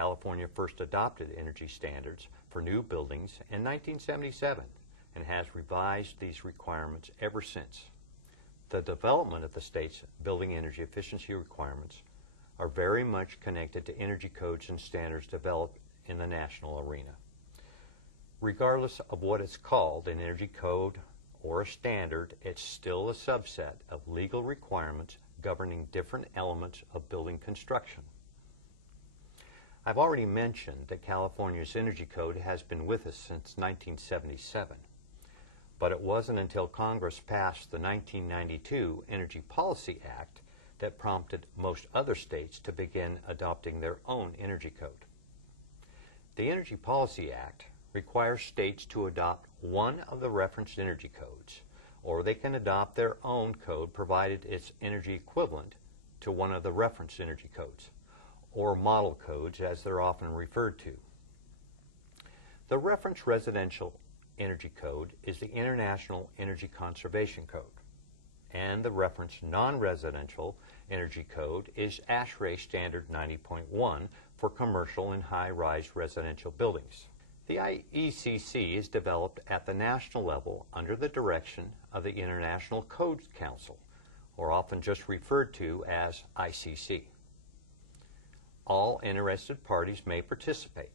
California first adopted energy standards for new buildings in 1977 and has revised these requirements ever since. The development of the state's building energy efficiency requirements are very much connected to energy codes and standards developed in the national arena. Regardless of what it's called, an energy code or a standard, it's still a subset of legal requirements governing different elements of building construction. I've already mentioned that California's energy code has been with us since 1977, but it wasn't until Congress passed the 1992 Energy Policy Act that prompted most other states to begin adopting their own energy code. The Energy Policy Act requires states to adopt one of the referenced energy codes, or they can adopt their own code provided it's energy equivalent to one of the referenced energy codes, or model codes as they're often referred to. The reference residential energy code is the International Energy Conservation Code, and the reference non-residential energy code is ASHRAE Standard 90.1 for commercial and high-rise residential buildings. The IECC is developed at the national level under the direction of the International Codes Council, or often just referred to as ICC. All interested parties may participate,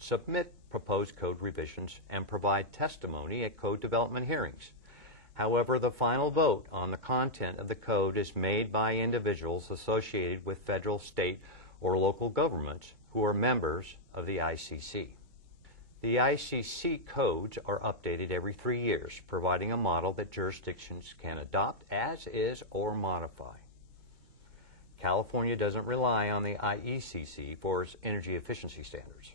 submit proposed code revisions, and provide testimony at code development hearings. However, the final vote on the content of the code is made by individuals associated with federal, state, or local governments who are members of the ICC. The ICC codes are updated every 3 years, providing a model that jurisdictions can adopt as is or modify. California doesn't rely on the IECC for its energy efficiency standards,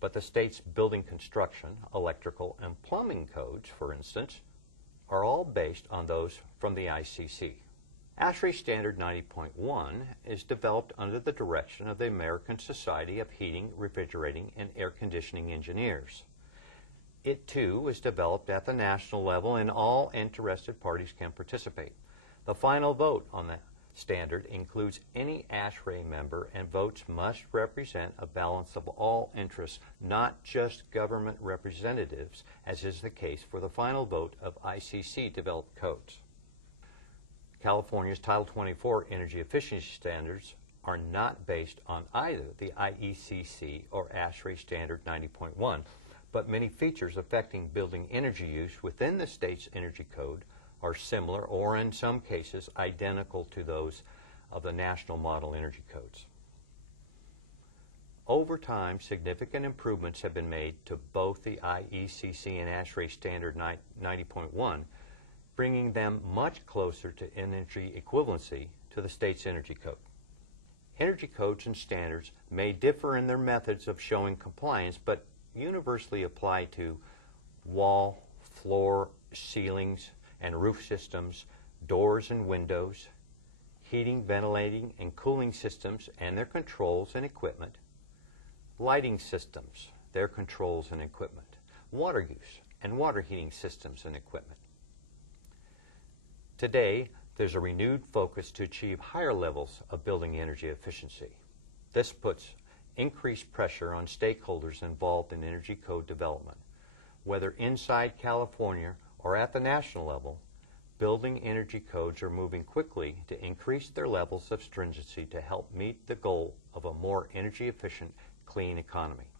but the state's building construction, electrical, and plumbing codes, for instance, are all based on those from the ICC. ASHRAE Standard 90.1 is developed under the direction of the American Society of Heating, Refrigerating, and Air Conditioning Engineers. It, too, is developed at the national level, and all interested parties can participate. The final vote on the standard includes any ASHRAE member, and votes must represent a balance of all interests, not just government representatives, as is the case for the final vote of ICC-developed codes. California's Title 24 energy efficiency standards are not based on either the IECC or ASHRAE Standard 90.1, but many features affecting building energy use within the state's energy code are similar or, in some cases, identical to those of the national model energy codes. Over time, significant improvements have been made to both the IECC and ASHRAE Standard 90.1, bringing them much closer to energy equivalency to the state's energy code. Energy codes and standards may differ in their methods of showing compliance, but universally apply to wall, floor, ceilings, and roof systems, doors and windows, heating, ventilating, and cooling systems and their controls and equipment, lighting systems, their controls and equipment, water use, and water heating systems and equipment. Today, there's a renewed focus to achieve higher levels of building energy efficiency. This puts increased pressure on stakeholders involved in energy code development. Whether inside California or at the national level, building energy codes are moving quickly to increase their levels of stringency to help meet the goal of a more energy efficient, clean economy.